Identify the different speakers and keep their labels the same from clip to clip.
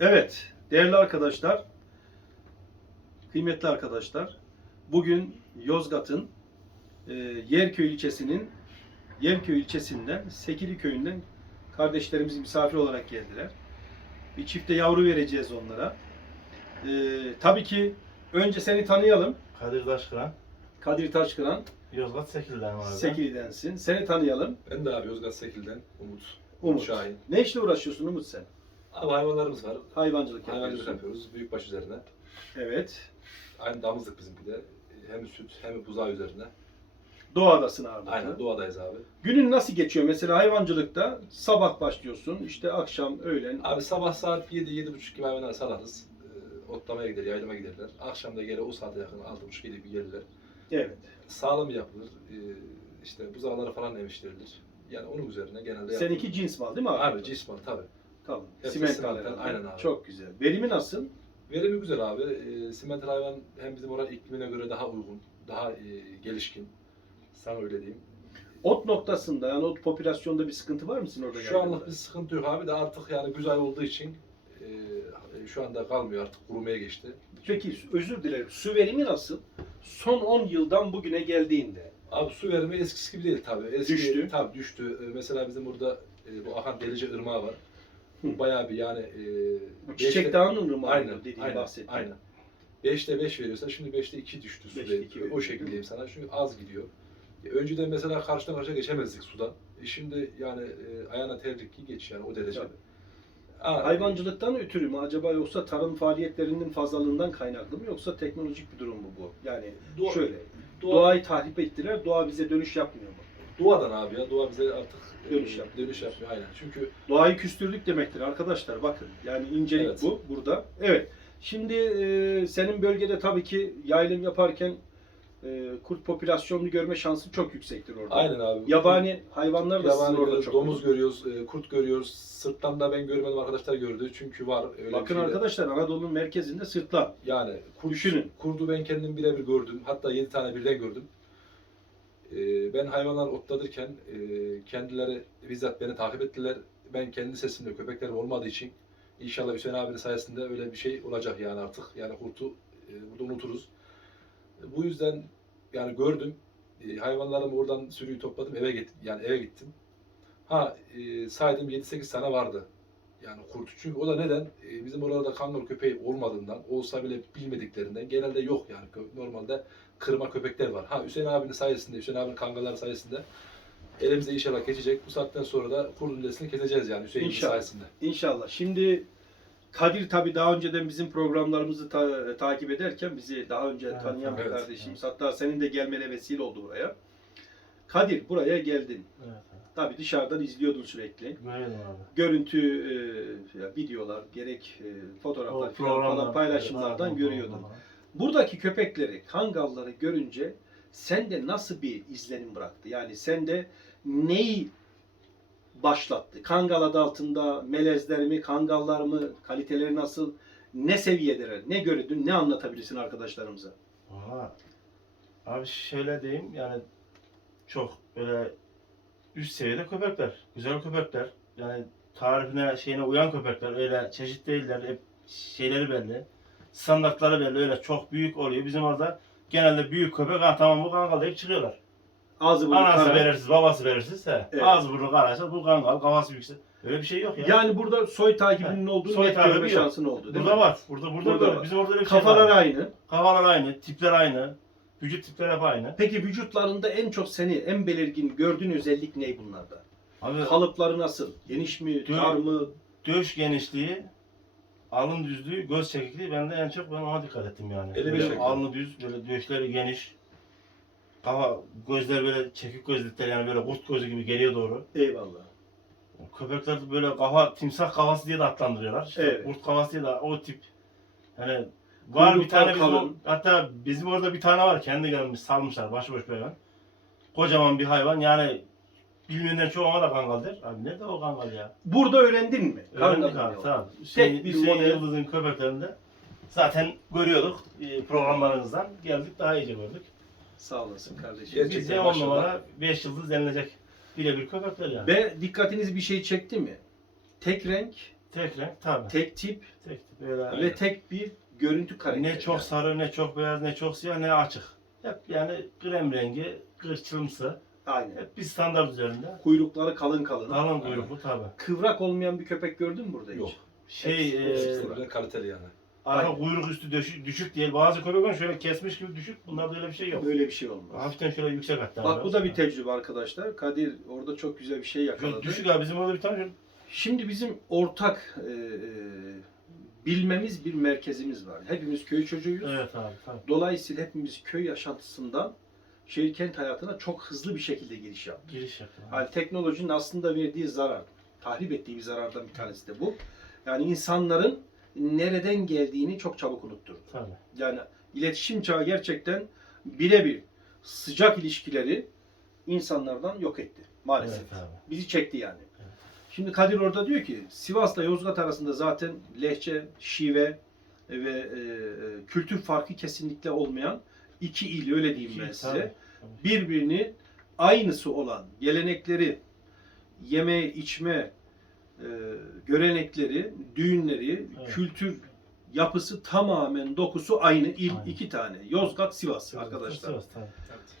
Speaker 1: Evet, değerli arkadaşlar, kıymetli arkadaşlar, bugün Yozgat'ın e, Yerköy ilçesinin Yerköy ilçesinden, Sekili köyünden kardeşlerimiz misafir olarak geldiler. Bir çifte yavru vereceğiz onlara. E, tabii ki önce seni tanıyalım.
Speaker 2: Kadir Taşkıran,
Speaker 1: Kadir Taşkıran,
Speaker 2: Yozgat Sekil'den var.
Speaker 1: Sekili'densin. Seni tanıyalım.
Speaker 3: Ben de abi Yozgat Sekil'den Umut.
Speaker 1: Umut.
Speaker 3: Şahin.
Speaker 1: Ne işle uğraşıyorsun Umut sen?
Speaker 3: Abi hayvanlarımız var.
Speaker 1: Hayvancılık
Speaker 3: Hayvancılık
Speaker 1: yapıyorsun.
Speaker 3: yapıyoruz. Büyükbaş üzerine.
Speaker 1: Evet.
Speaker 3: Aynı damızlık bizimki de. Hem süt hem buzağı üzerine.
Speaker 1: Doğadasın abi.
Speaker 3: Aynen doğadayız abi.
Speaker 1: Günün nasıl geçiyor? Mesela hayvancılıkta sabah başlıyorsun, işte akşam, öğlen.
Speaker 3: Abi sabah saat 7-7.30 gibi hayvanları salarız. Ee, otlamaya gider, yaylama giderler. Akşam da gene o saate yakın 6.30 gibi gelirler.
Speaker 1: Evet.
Speaker 3: Sağlam yapılır. Ee, işte buzağları falan emiştirilir. Yani onun üzerine genelde
Speaker 1: Seninki
Speaker 3: yapılır.
Speaker 1: cins mal değil mi abi?
Speaker 3: Abi cisman tabii.
Speaker 1: Tamam.
Speaker 3: Hepsi
Speaker 1: Simental
Speaker 3: aynen abi.
Speaker 1: Çok güzel. Verimi nasıl?
Speaker 3: Verimi güzel abi. E, simental hayvan hem bizim oranın iklimine göre daha uygun, daha e, gelişkin. Sana öyle diyeyim.
Speaker 1: Ot noktasında yani ot popülasyonda bir sıkıntı var mısın orada?
Speaker 3: Şu anlık bir sıkıntı yok abi de artık yani güzel olduğu için e, şu anda kalmıyor artık kurumaya geçti.
Speaker 1: Peki özür dilerim. Su verimi nasıl? Son 10 yıldan bugüne geldiğinde.
Speaker 3: Abi su verimi eskisi gibi değil tabii. Eski,
Speaker 1: Düştü.
Speaker 3: Tabii düştü. E, mesela bizim burada e, bu akan Delice Irmağı var.
Speaker 1: Hı.
Speaker 3: Bayağı bir yani e,
Speaker 1: Çiçek
Speaker 3: beşte-
Speaker 1: Dağı'nın ırmağı
Speaker 3: Aynen,
Speaker 1: dediğin
Speaker 3: aynen,
Speaker 1: bahsettiğin.
Speaker 3: aynen. 5'te 5 veriyorsa şimdi 5'te 2 düştü su
Speaker 1: Beşte
Speaker 3: verimi.
Speaker 1: iki
Speaker 3: O
Speaker 1: veriyor.
Speaker 3: şekilde diyeyim sana. Çünkü az gidiyor. E, Önceden mesela karşıdan karşıya geçemezdik sudan. E şimdi yani e, ayağına terlik ki geç yani o derece. Aa,
Speaker 1: Hayvancılıktan ötürü mü acaba yoksa tarım faaliyetlerinin fazlalığından kaynaklı mı yoksa teknolojik bir durum mu bu? Yani
Speaker 3: doğa-
Speaker 1: şöyle,
Speaker 3: doğa-
Speaker 1: doğayı tahrip ettiler, doğa bize dönüş yapmıyor mu?
Speaker 3: Doğadan abi ya. Doğa bize artık
Speaker 1: Dönüş yapıyor.
Speaker 3: Dönüş yapmıyor aynen. Çünkü
Speaker 1: Doğayı küstürdük demektir arkadaşlar. Bakın yani incelik
Speaker 3: Evet.
Speaker 1: bu burada. Evet. Şimdi e, senin bölgede tabii ki yaylım yaparken e, kurt popülasyonunu görme şansın çok yüksektir orada.
Speaker 3: aynen abi.
Speaker 1: Yabani hayvanlar da sizin
Speaker 3: Yabani
Speaker 1: orada
Speaker 3: görüyoruz,
Speaker 1: çok.
Speaker 3: domuz görüyoruz, e, kurt görüyoruz. Sırttan da ben görmedim arkadaşlar gördü. Çünkü var öyle
Speaker 1: Bakın
Speaker 3: bir şey de.
Speaker 1: arkadaşlar Anadolu'nun merkezinde sırtlan.
Speaker 3: Yani kurt,
Speaker 1: Düşünün.
Speaker 3: kurdu ben kendim birebir gördüm. Hatta 7 tane birden gördüm. Ben hayvanlar otladırken e, kendileri bizzat beni takip ettiler. Ben kendi sesimle köpeklerim olmadığı için inşallah Hüseyin abinin sayesinde öyle bir şey olacak yani artık. Yani kurtu e, burada unuturuz. Bu yüzden yani gördüm. E, hayvanlarımı oradan sürüyü topladım eve gittim. Yani eve gittim. Ha e, saydım 7-8 tane vardı. Yani kurt. Çünkü o da neden? E, bizim oralarda kangal köpeği olmadığından, olsa bile bilmediklerinden genelde yok yani. Normalde kırma köpekler var. Ha Hüseyin abinin sayesinde, Hüseyin abinin kangalları sayesinde elimize inşallah geçecek. Bu saatten sonra da kurdun desini keseceğiz yani Hüseyin'in
Speaker 1: İnşallah.
Speaker 3: sayesinde.
Speaker 1: İnşallah. Şimdi Kadir tabii daha önceden bizim programlarımızı ta- takip ederken bizi daha önce
Speaker 2: Evet,
Speaker 1: tanıyan bir
Speaker 3: evet,
Speaker 1: kardeşimiz. Hatta senin de gelmene vesile oldu buraya. Kadir buraya geldin.
Speaker 2: Evet.
Speaker 1: Tabii dışarıdan izliyordun sürekli.
Speaker 2: Abi.
Speaker 1: Görüntü, e, videolar, gerek e, fotoğraflar falan, falan paylaşımlardan
Speaker 2: evet,
Speaker 1: görüyordun.
Speaker 2: programlar.
Speaker 1: Buradaki köpekleri, kangalları görünce sende nasıl bir izlenim bıraktı? Yani sende neyi başlattı? Kangal adı altında melezler mi, kangallar mı, kaliteleri nasıl, ne seviyedeler, ne gördün, ne anlatabilirsin arkadaşlarımıza?
Speaker 2: Valla abi şöyle diyeyim yani çok böyle üst seviyede köpekler. Güzel köpekler. Yani tarifine şeyine uyan köpekler. Öyle çeşit değiller. Hep şeyleri belli. Standartları belli. Öyle çok büyük oluyor. Bizim orada genelde büyük köpek ha tamam bu kangal deyip çıkıyorlar.
Speaker 1: Ağzı burnu
Speaker 2: Anası
Speaker 1: kara.
Speaker 2: belirsiz, babası belirsiz he.
Speaker 1: Evet.
Speaker 2: Ağzı burnu karaysa bu kangal, kafası yüksek. Öyle bir şey yok ya.
Speaker 1: Yani burada soy takibinin olduğunu
Speaker 2: Soy
Speaker 1: net
Speaker 2: takibi
Speaker 1: görme
Speaker 2: yok.
Speaker 1: şansın oldu değil
Speaker 2: burada
Speaker 1: mi?
Speaker 2: var. Burada burada,
Speaker 1: Burada var.
Speaker 2: Bizim orada öyle bir şey
Speaker 1: Kafalar
Speaker 2: var.
Speaker 1: aynı.
Speaker 2: Kafalar aynı, tipler aynı. Vücut tipleri hep aynı.
Speaker 1: Peki vücutlarında en çok seni, en belirgin gördüğün özellik ne bunlarda?
Speaker 2: Abi
Speaker 1: Kalıpları nasıl? Geniş mi,
Speaker 2: Dö-
Speaker 1: dar mı?
Speaker 2: döş genişliği, alın düzlüğü, göz çekikliği ben de en çok ben ona dikkat ettim yani.
Speaker 3: Eli
Speaker 2: Böyle alnı düz, böyle döşleri geniş. Kafa, gözler böyle çekik gözlükler yani böyle kurt gözü gibi geriye doğru.
Speaker 1: Eyvallah.
Speaker 2: Köpekler de böyle kafa, timsah kafası diye de adlandırıyorlar. İşte
Speaker 1: Evet.
Speaker 2: Kurt kafası diye de o tip. Yani var bir
Speaker 1: Kuyruklar
Speaker 2: tane bizim,
Speaker 1: kalın.
Speaker 2: hatta bizim orada bir tane var kendi gelmiş salmışlar başıboş bir hayvan. Kocaman bir hayvan yani bilmeyenler çoğu ona da kangal der. Abi nerede o kangal ya?
Speaker 1: Burada öğrendin mi?
Speaker 2: Öğrendik
Speaker 1: Kangal
Speaker 2: abi
Speaker 1: mı?
Speaker 2: tamam. Hüseyin,
Speaker 1: bir
Speaker 2: Hüseyin
Speaker 1: model.
Speaker 2: Yıldız'ın köpeklerinde zaten görüyorduk e, programlarınızdan. Geldik daha iyice gördük.
Speaker 1: Sağ olasın kardeşim.
Speaker 3: Gerçekten
Speaker 2: Bizde 10
Speaker 3: maşallah.
Speaker 2: numara 5 yıldız denilecek birebir köpekler yani.
Speaker 1: Ve dikkatinizi bir şey çekti mi? Tek renk,
Speaker 2: Tek renk tabii.
Speaker 1: tek tip
Speaker 2: Tek tip öyle.
Speaker 1: ve tek bir görüntü karakteri.
Speaker 2: ne çok
Speaker 1: yani.
Speaker 2: sarı, ne çok beyaz, ne çok siyah, ne açık. Hep yani krem rengi, kırçılımsı.
Speaker 1: Aynen.
Speaker 2: Hep bir standart üzerinde.
Speaker 1: Kuyrukları kalın kalın.
Speaker 2: Kalın kuyruklu tabii.
Speaker 1: Kıvrak olmayan bir köpek gördün mü burada hiç?
Speaker 3: Yok.
Speaker 2: Şey,
Speaker 1: Hepsi-
Speaker 2: e,
Speaker 1: hepsi
Speaker 3: Birbirinden kaliteli yani.
Speaker 2: arka
Speaker 1: Aynen.
Speaker 2: kuyruk üstü düşük, düşük değil. Bazı köpekler şöyle kesmiş gibi düşük. Bunlarda öyle bir şey yok.
Speaker 1: Böyle bir şey olmaz.
Speaker 2: Hafiften şöyle yüksek hatta.
Speaker 1: Bak bu da bir tecrübe arkadaşlar. Kadir orada çok güzel bir şey yakaladı.
Speaker 2: Şöyle düşük abi bizim orada bir tane şöyle
Speaker 1: Şimdi bizim ortak e, e, bilmemiz bir merkezimiz var. Hepimiz köy çocuğuyuz.
Speaker 2: Evet abi tabii.
Speaker 1: Dolayısıyla hepimiz köy yaşantısından şehir kent hayatına çok hızlı bir şekilde giriş yaptık.
Speaker 2: Giriş yaptı.
Speaker 1: Yani teknolojinin aslında verdiği zarar, tahrip ettiği bir zarardan bir tanesi de bu. Yani insanların nereden geldiğini çok çabuk unutturdu.
Speaker 2: Tabii.
Speaker 1: Yani iletişim çağı gerçekten birebir sıcak ilişkileri insanlardan yok etti maalesef.
Speaker 2: Evet abi.
Speaker 1: Bizi çekti yani.
Speaker 2: Evet.
Speaker 1: Şimdi Kadir orada diyor ki Sivas'la Yozgat arasında zaten lehçe, şive ve e, e, kültür farkı kesinlikle olmayan iki il öyle diyeyim ben
Speaker 2: Tabii,
Speaker 1: size.
Speaker 2: tabii.
Speaker 1: Birbirini aynısı olan gelenekleri, yeme, içme, e, görenekleri, düğünleri,
Speaker 2: Evet.
Speaker 1: kültür yapısı tamamen dokusu aynı il
Speaker 2: Aynen.
Speaker 1: iki tane. Yozgat, Sivas arkadaşlar.
Speaker 2: Sivas, tabii.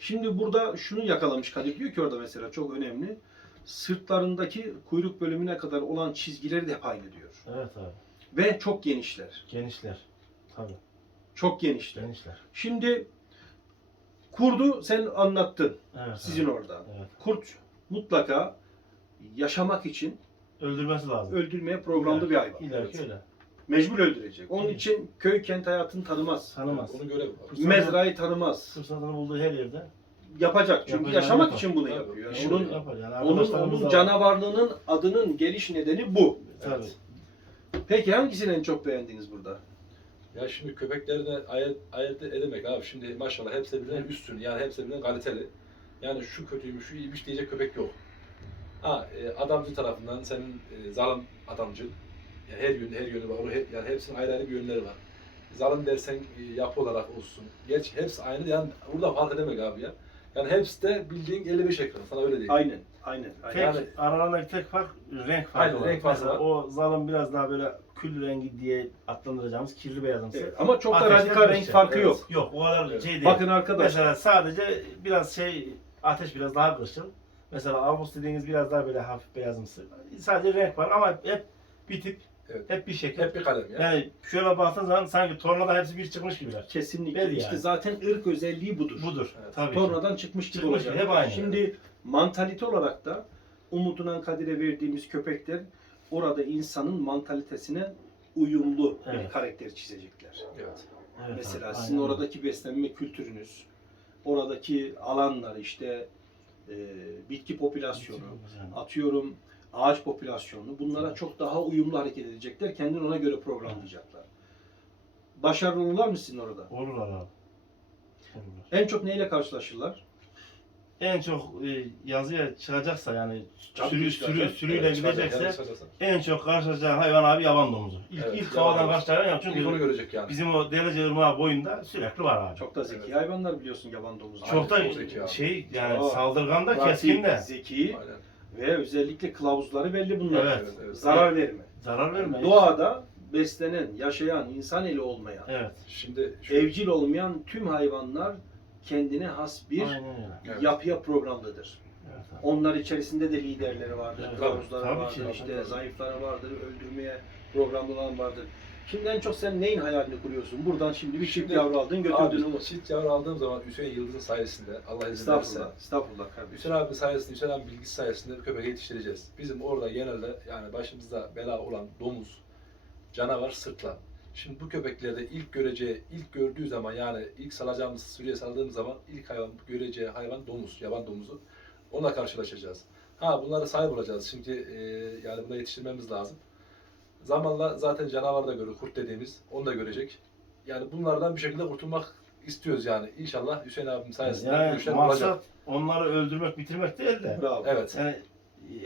Speaker 1: Şimdi burada şunu yakalamış Kadir diyor ki orada mesela çok önemli. Sırtlarındaki kuyruk bölümüne kadar olan çizgileri de hep aynı diyor.
Speaker 2: Evet abi.
Speaker 1: Ve çok genişler.
Speaker 2: Genişler. Tabii.
Speaker 1: Çok genişler.
Speaker 2: Genişler.
Speaker 1: Şimdi kurdu sen anlattın
Speaker 2: Evet.
Speaker 1: sizin
Speaker 2: abi.
Speaker 1: orada.
Speaker 2: Evet.
Speaker 1: Kurt mutlaka yaşamak için
Speaker 2: Öldürmesi lazım.
Speaker 1: öldürmeye programlı bir hayvan.
Speaker 2: İleriki öyle.
Speaker 1: Mecbur öldürecek. Onun
Speaker 2: Evet.
Speaker 1: için köy kent hayatını tanımaz.
Speaker 2: Tanımaz.
Speaker 3: Onun görevi var.
Speaker 2: Fırsatını-
Speaker 1: Mezrayı tanımaz.
Speaker 2: Fırsatını bulduğu her yerde
Speaker 1: Yapacak. Çünkü
Speaker 2: Yapacağını
Speaker 1: yaşamak
Speaker 2: yapar.
Speaker 1: için bunu
Speaker 3: Tabii.
Speaker 1: yapıyor. Yani
Speaker 3: İşini
Speaker 1: onun
Speaker 2: yapar. Yani
Speaker 1: onun,
Speaker 2: arkadaşlarımız
Speaker 1: onun
Speaker 2: da var.
Speaker 1: canavarlığının adının geliş nedeni bu.
Speaker 2: Tabii.
Speaker 1: Peki hangisini en çok beğendiniz burada?
Speaker 3: Ya şimdi köpeklerine ayırt, ayırt edemek abi. Şimdi maşallah hepsi birbirinden üstün. Yani hepsi birbirinden kaliteli. Yani şu kötüymüş, şu iyiymiş diyecek köpek yok. Ha e, adamcı tarafından senin e, zalim adamcı. Yani her yön her yönü var. Yani hepsinin ayrı ayrı bir yönleri var. Zalim dersen e, yapı olarak olsun. Gerçi hepsi aynı yani burada fark edemek abi ya. Yani hepsi de bildiğin 55 ekran. Sana öyle diyeyim.
Speaker 1: Aynen, aynen. aynen.
Speaker 2: Tek,
Speaker 3: Yani-
Speaker 2: aralarındaki tek fark renk farkı
Speaker 3: Aynen,
Speaker 2: var.
Speaker 3: renk farkı var.
Speaker 2: o zalim biraz daha böyle kül rengi diye adlandıracağımız kirli beyazımsı.
Speaker 1: Evet, Ama çok da
Speaker 2: Ateşten
Speaker 1: radikal renk
Speaker 2: düşecek.
Speaker 1: farkı
Speaker 3: Evet.
Speaker 1: yok.
Speaker 2: Yok o kadar
Speaker 3: Evet.
Speaker 2: şey değil.
Speaker 1: Bakın arkadaşlar.
Speaker 2: Mesela sadece biraz şey ateş biraz daha kırışıl. Mesela Avus dediğiniz biraz daha böyle hafif beyazımsı. Sadece renk var ama hep bir tip,
Speaker 3: Evet.
Speaker 2: hep bir şekil.
Speaker 3: Hep bir kalem ya.
Speaker 2: Yani şöyle baktığın zaman sanki tornadan hepsi bir çıkmış gibiler.
Speaker 1: Kesinlikle.
Speaker 2: Belli
Speaker 1: İşte
Speaker 2: yani.
Speaker 1: zaten ırk özelliği budur.
Speaker 2: Budur.
Speaker 3: Evet.
Speaker 2: Tabii ki.
Speaker 1: Tornadan çıkmış gibi
Speaker 2: Çıkmış
Speaker 1: olacak.
Speaker 2: gibi, hep aynı.
Speaker 1: Şimdi mantalite olarak da Umut'un Kadir'e verdiğimiz köpekler orada insanın mantalitesine uyumlu bir
Speaker 2: Evet.
Speaker 1: karakter çizecekler.
Speaker 3: Evet.
Speaker 2: Evet
Speaker 1: Mesela
Speaker 2: abi,
Speaker 1: sizin oradaki beslenme kültürünüz, oradaki alanlar işte e, bitki popülasyonu, atıyorum ağaç popülasyonu bunlara çok daha uyumlu hareket edecekler. Kendini ona göre programlayacaklar. Başarılı olurlar mı sizin orada?
Speaker 2: Olurlar abi. Olurlar.
Speaker 1: En çok neyle karşılaşırlar?
Speaker 2: En çok e, yazıya çıkacaksa yani
Speaker 1: Tabii
Speaker 2: sürü, sürü, sürüyle
Speaker 3: Evet, çıkacak,
Speaker 2: gidecekse
Speaker 3: yani çıkacaksa.
Speaker 2: en çok karşılaşacağı hayvan abi yaban domuzu. İlk,
Speaker 3: Evet,
Speaker 2: ilk
Speaker 3: yaban
Speaker 2: havadan
Speaker 3: domuzu.
Speaker 2: karşılayan hayvan
Speaker 3: Çünkü onu görecek yani.
Speaker 2: bizim o Derece Irmağı boyunda sürekli var abi.
Speaker 1: Çok da zeki
Speaker 3: Evet.
Speaker 1: hayvanlar biliyorsun yaban domuzu.
Speaker 2: Çok da
Speaker 3: çok zeki abi.
Speaker 2: şey yani
Speaker 1: Çok.
Speaker 2: saldırgan da
Speaker 1: Pratik,
Speaker 2: keskin de.
Speaker 1: Zeki
Speaker 3: Aynen.
Speaker 1: ve özellikle kılavuzları belli bunlar.
Speaker 2: Evet.
Speaker 3: Evet, evet.
Speaker 1: Zarar verme.
Speaker 2: Zarar verme.
Speaker 1: Doğada beslenen, yaşayan, insan eli olmayan,
Speaker 2: Evet.
Speaker 3: Şimdi şu,
Speaker 1: evcil olmayan tüm hayvanlar kendine has bir.
Speaker 3: Evet.
Speaker 1: yapıya programlıdır.
Speaker 2: Evet.
Speaker 1: Onlar içerisinde de liderleri vardır,
Speaker 2: Evet,
Speaker 1: kılavuzları
Speaker 2: tabii
Speaker 1: vardır,
Speaker 2: ki,
Speaker 1: işte
Speaker 2: tabii.
Speaker 1: zayıfları vardır, öldürmeye programlı olan vardır. Şimdi en çok sen neyin hayalini kuruyorsun? Buradan şimdi bir çift yavru aldın götürdün
Speaker 3: abi, çift yavru aldığım zaman Hüseyin Yıldız'ın sayesinde Allah izin verirse
Speaker 1: Estağfurullah, kardeşim.
Speaker 3: Hüseyin abi sayesinde, Hüseyin abi bilgisi sayesinde bir köpek yetiştireceğiz. Bizim orada genelde yani başımızda bela olan domuz, canavar, sırtlan. Şimdi bu köpeklerde ilk göreceği, ilk gördüğü zaman yani ilk salacağımız, sürüye saldığımız zaman ilk hayvan göreceği hayvan domuz, yaban domuzu. Onunla karşılaşacağız. Ha bunlara sahip olacağız. Şimdi e, yani buna yetiştirmemiz lazım. Zamanla zaten canavar da görür, kurt dediğimiz. Onu da görecek. Yani bunlardan bir şekilde kurtulmak istiyoruz yani. İnşallah Hüseyin abim sayesinde bu
Speaker 2: Yani
Speaker 3: işler olacak.
Speaker 2: maksat onları öldürmek, bitirmek değil de.
Speaker 1: Bravo.
Speaker 3: Evet.
Speaker 2: Yani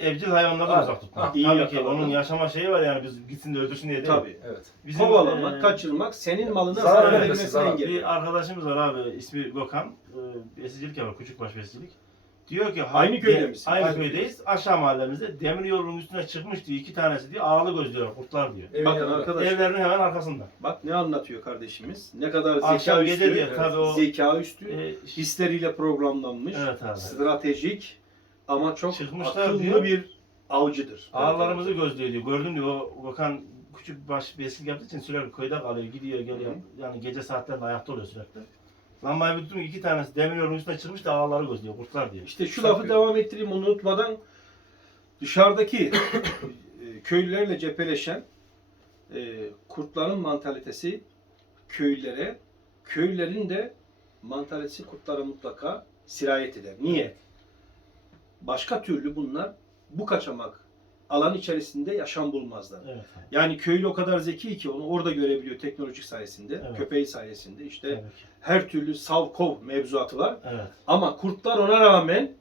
Speaker 2: evcil hayvanlardan
Speaker 3: Ha,
Speaker 2: uzak tutmak.
Speaker 3: ha,
Speaker 1: iyi
Speaker 2: Tabii ki
Speaker 1: yakaladın.
Speaker 2: onun yaşama şeyi var yani biz gitsin de öldürsün diye değil.
Speaker 1: Tabii.
Speaker 3: Evet.
Speaker 2: Bizim,
Speaker 1: Kovalamak,
Speaker 2: e,
Speaker 1: kaçırmak, senin malına
Speaker 3: zarar
Speaker 1: zarar
Speaker 3: vermesi, zarar.
Speaker 1: engelliyor.
Speaker 2: Bir arkadaşımız var abi ismi Gökhan. E, besicilik yapar, küçükbaş besicilik. Diyor ki
Speaker 1: Aynı köyde
Speaker 2: de-
Speaker 1: misin?
Speaker 2: Aynı
Speaker 3: Aynı
Speaker 2: köydeyiz. Aşağı mahallemizde demir yolun üstüne çıkmış diyor. iki tanesi diyor. Ağlı gözlüyor kurtlar diyor.
Speaker 3: Evin
Speaker 1: Bakın
Speaker 3: yanında.
Speaker 1: arkadaşlar.
Speaker 2: Evlerinin hemen arkasında.
Speaker 1: Bak ne anlatıyor kardeşimiz. Ne kadar zeka
Speaker 2: Akşam gece
Speaker 1: üstü,
Speaker 2: diyor, tabii o-
Speaker 1: zeka üstü,
Speaker 2: Ee,
Speaker 1: hisleriyle programlanmış,
Speaker 2: evet abi.
Speaker 1: stratejik ama çok
Speaker 2: Çıkmışlar
Speaker 1: akıllı
Speaker 2: diyor.
Speaker 1: bir avcıdır.
Speaker 2: Ağlarımızı gözlüyor diyor. Gördüm diyor. O Gökhan küçük baş beslik yaptığı için sürekli köyde kalıyor. Gidiyor geliyor.
Speaker 1: Hı
Speaker 2: Yani gece saatlerinde ayakta oluyor sürekli. Lambayı tuttum iki tanesi demir yolun üstüne çıkmış da ağları gözlüyor. Kurtlar diyor.
Speaker 1: İşte şu lafı devam ettireyim unutmadan dışarıdaki e, köylülerle cepheleşen e, kurtların mantalitesi köylülere, köylülerin de mantalitesi kurtlara mutlaka sirayet eder. Niye? Başka türlü bunlar bu kaçamak alan içerisinde yaşam bulmazlar.
Speaker 2: Evet.
Speaker 1: Yani köylü o kadar zeki ki onu orada görebiliyor teknolojik sayesinde,
Speaker 2: Evet.
Speaker 1: köpeği sayesinde. işte
Speaker 2: ki.
Speaker 1: her türlü sav kov mevzuatı var.
Speaker 2: Evet.
Speaker 1: Ama kurtlar ona rağmen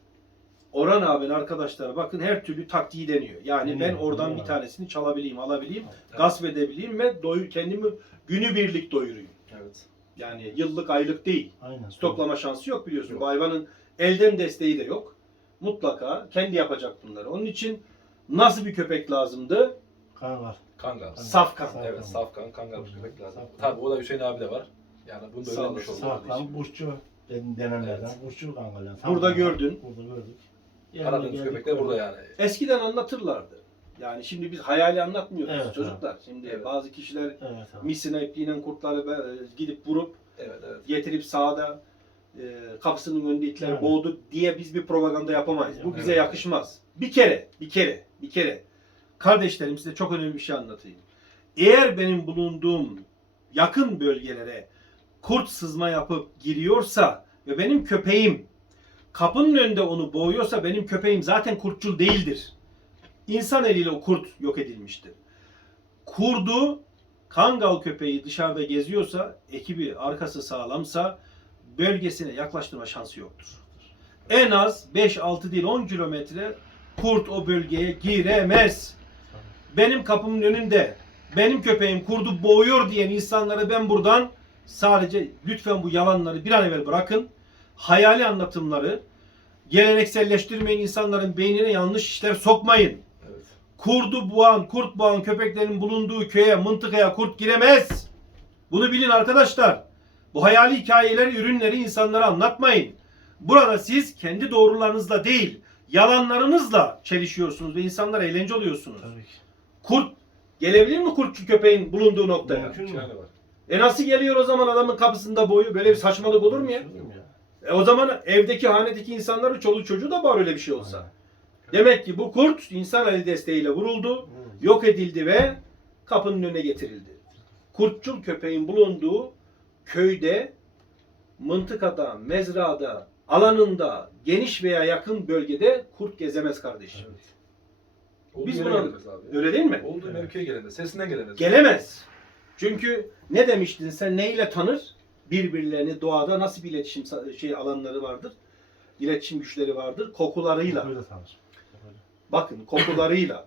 Speaker 1: ona rağmen arkadaşlar bakın her türlü taktiği deniyor. Yani ben
Speaker 2: Deniyor,
Speaker 1: oradan
Speaker 2: deniyor.
Speaker 1: bir tanesini çalabileyim, alabileyim,
Speaker 3: Evet.
Speaker 1: gasp edebileyim ve doyur, kendimi günübirlik doyurayım.
Speaker 3: Evet.
Speaker 1: Yani yıllık aylık değil.
Speaker 2: Aynen.
Speaker 1: Stoklama şansı yok biliyorsun.
Speaker 3: Yok.
Speaker 1: Bu hayvanın elden desteği de yok. Mutlaka kendi yapacak bunları. Onun için nasıl bir köpek lazımdı?
Speaker 2: Kan var.
Speaker 3: Kangal.
Speaker 1: Safkan.
Speaker 2: Safkan.
Speaker 3: Evet, safkan, kangal bir köpek lazım.
Speaker 2: Safkan.
Speaker 3: Tabii o da Hüseyin abi de var. Yani bunu da öğrenmiş olduk.
Speaker 2: Sağ kan burççu den- denenlerden.
Speaker 3: Evet.
Speaker 2: Burççu kangal yani.
Speaker 1: Burada
Speaker 2: Tam-
Speaker 1: gördün.
Speaker 2: Burada gördük.
Speaker 3: Aradığımız
Speaker 2: Yerine
Speaker 3: köpek
Speaker 2: geldik,
Speaker 3: de burada yani.
Speaker 1: Eskiden anlatırlardı. Yani şimdi biz hayali anlatmıyoruz
Speaker 2: Evet,
Speaker 1: çocuklar. Şimdi
Speaker 3: Evet.
Speaker 1: bazı kişiler
Speaker 2: Evet abi.
Speaker 1: misina kurtları gidip vurup
Speaker 3: Evet, evet.
Speaker 1: getirip sahada e, kapısının önünde itler
Speaker 2: Yani.
Speaker 1: boğdu diye biz bir propaganda yapamayız. Bu
Speaker 2: Evet.
Speaker 1: bize yakışmaz. Bir kere, bir kere, bir kere. Kardeşlerim size çok önemli bir şey anlatayım. Eğer benim bulunduğum yakın bölgelere kurt sızma yapıp giriyorsa ve benim köpeğim kapının önünde onu boğuyorsa benim köpeğim zaten kurtçul değildir. İnsan eliyle o kurt yok edilmiştir. Kurdu Kangal köpeği dışarıda geziyorsa, ekibi arkası sağlamsa bölgesine yaklaştırma şansı yoktur. En az 5-6 değil 10 kilometre kurt o bölgeye giremez. Benim kapımın önünde benim köpeğim kurdu boğuyor diyen insanları ben buradan sadece lütfen bu yalanları bir an evvel bırakın. Hayali anlatımları gelenekselleştirmeyin insanların beynine yanlış işler sokmayın.
Speaker 3: Evet.
Speaker 1: Kurdu boğan, kurt boğan köpeklerin bulunduğu köye, mıntıkaya kurt giremez. Bunu bilin arkadaşlar. Bu hayali hikayeleri, ürünleri insanlara anlatmayın. Burada siz kendi doğrularınızla değil, yalanlarınızla çelişiyorsunuz ve insanlara eğlence oluyorsunuz.
Speaker 2: Tabii ki.
Speaker 1: Kurt gelebilir mi kurtçu köpeğin bulunduğu noktaya?
Speaker 2: Mümkün mü?
Speaker 1: E nasıl geliyor o zaman adamın kapısında boyu? Böyle bir saçmalık olur mu ya?
Speaker 2: Olur mu ya?
Speaker 1: E o zaman evdeki hanedeki insanları, çoluğu çocuğu da var öyle bir şey olsa.
Speaker 2: Aynen.
Speaker 1: Demek ki bu kurt insan eli desteğiyle vuruldu. yok edildi ve kapının önüne getirildi. Kurtçul köpeğin bulunduğu köyde, mıntıkada, mezrada, alanında, geniş veya yakın bölgede kurt gezemez kardeşim.
Speaker 2: Evet.
Speaker 3: Olduğu
Speaker 1: Biz
Speaker 3: yere
Speaker 1: buna-
Speaker 3: gelemez abi.
Speaker 1: Öyle değil mi?
Speaker 3: Olduğu
Speaker 2: Evet.
Speaker 3: mevkiye gelemez. Sesinden gelemez.
Speaker 1: Gelemez. Çünkü ne demiştin sen neyle tanır? Birbirlerini doğada nasıl bir iletişim sa- şey alanları vardır? İletişim güçleri vardır. Kokularıyla.
Speaker 2: Böyle tanır.
Speaker 1: Bakın kokularıyla.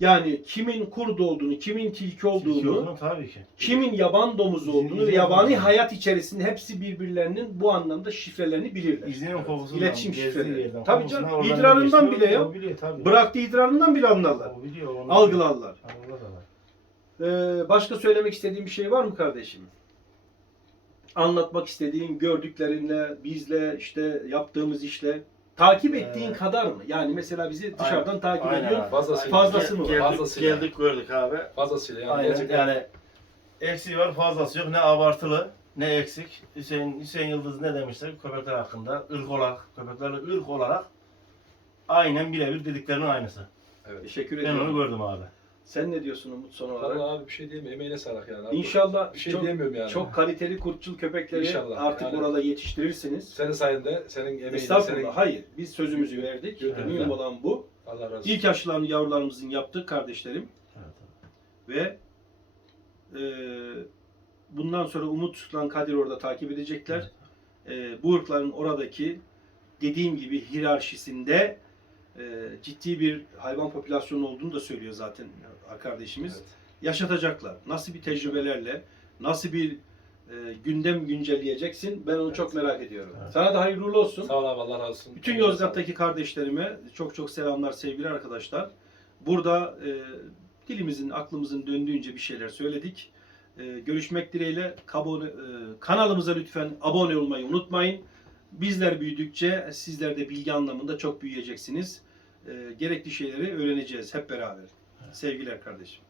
Speaker 1: Yani kimin kurt olduğunu, kimin tilki olduğunu,
Speaker 2: Tilki olduğunu tabii ki.
Speaker 1: kimin yaban domuzu olduğunu ve yabani hayat içerisinde hepsi birbirlerinin bu anlamda şifrelerini bilirler.
Speaker 2: İzinin kokusundan,
Speaker 1: İletişim
Speaker 2: gezdiği
Speaker 1: şifreleri.
Speaker 2: yerden,
Speaker 1: Tabii canım,
Speaker 2: oradan
Speaker 1: idrarından bile ya.
Speaker 2: O biliyor tabii.
Speaker 1: Bıraktığı idrarından bile anlarlar.
Speaker 2: O biliyor. onu.
Speaker 1: Algılarlar. Ee, başka söylemek istediğin bir şey var mı kardeşim? Anlatmak istediğin gördüklerinle, bizle, işte yaptığımız işle takip ettiğin
Speaker 2: Ee,
Speaker 1: kadar mı? Yani mesela bizi dışarıdan takip
Speaker 2: Aynen
Speaker 1: ediyor.
Speaker 2: abi.
Speaker 3: Fazlasıyla.
Speaker 1: Fazlası mı var?
Speaker 2: Geldik,
Speaker 3: Fazlasıyla.
Speaker 2: geldik gördük abi.
Speaker 3: Fazlasıyla yani
Speaker 2: Aynen
Speaker 3: gerçekten.
Speaker 2: yani eksiği var fazlası yok. Ne abartılı ne eksik. Hüseyin, Hüseyin Yıldız ne demişler köpekler hakkında? Irk olarak, köpeklerle ırk olarak aynen birebir dediklerinin aynısı.
Speaker 3: Evet.
Speaker 1: Teşekkür
Speaker 2: Ben onu gördüm abi.
Speaker 1: Sen ne diyorsun Umut son olarak?
Speaker 3: Vallahi abi bir şey diyeyim? Emeğine sağlık yani. Abi.
Speaker 1: İnşallah
Speaker 3: Bir şey
Speaker 1: çok,
Speaker 3: diyemiyorum yani.
Speaker 1: çok kaliteli kurtçul köpekleri
Speaker 3: İnşallah.
Speaker 1: artık
Speaker 3: Yani-
Speaker 1: orada yetiştirirsiniz.
Speaker 3: Senin sayende, senin emeğinle,
Speaker 1: Estağfurullah.
Speaker 3: senin...
Speaker 1: Hayır. Biz sözümüzü verdik.
Speaker 3: Evet.
Speaker 1: Mühim olan bu.
Speaker 3: Allah razı olsun.
Speaker 1: İlk aşılarını yavrularımızın yaptık kardeşlerim.
Speaker 2: Evet.
Speaker 1: Ve e, bundan sonra Umut'la Kadir orada takip edecekler. E, bu ırkların oradaki dediğim gibi hiyerarşisinde e, ciddi bir hayvan popülasyonu olduğunu da söylüyor zaten kardeşimiz.
Speaker 3: Evet.
Speaker 1: Yaşatacaklar. Nasıl bir tecrübelerle, nasıl bir e, gündem güncelleyeceksin. Ben onu çok merak ediyorum.
Speaker 2: Evet.
Speaker 1: Sana da hayırlı olsun.
Speaker 3: Sağ ol abi Allah razı olsun.
Speaker 1: Bütün Yozgat'taki kardeşlerime çok çok selamlar sevgili arkadaşlar. Burada e, dilimizin aklımızın döndüğünce bir şeyler söyledik. E, görüşmek dileğiyle kabone, e, kanalımıza lütfen abone olmayı unutmayın. Bizler büyüdükçe sizler de bilgi anlamında çok büyüyeceksiniz. E, gerekli şeyleri öğreneceğiz hep beraber. Sevgiler kardeşim.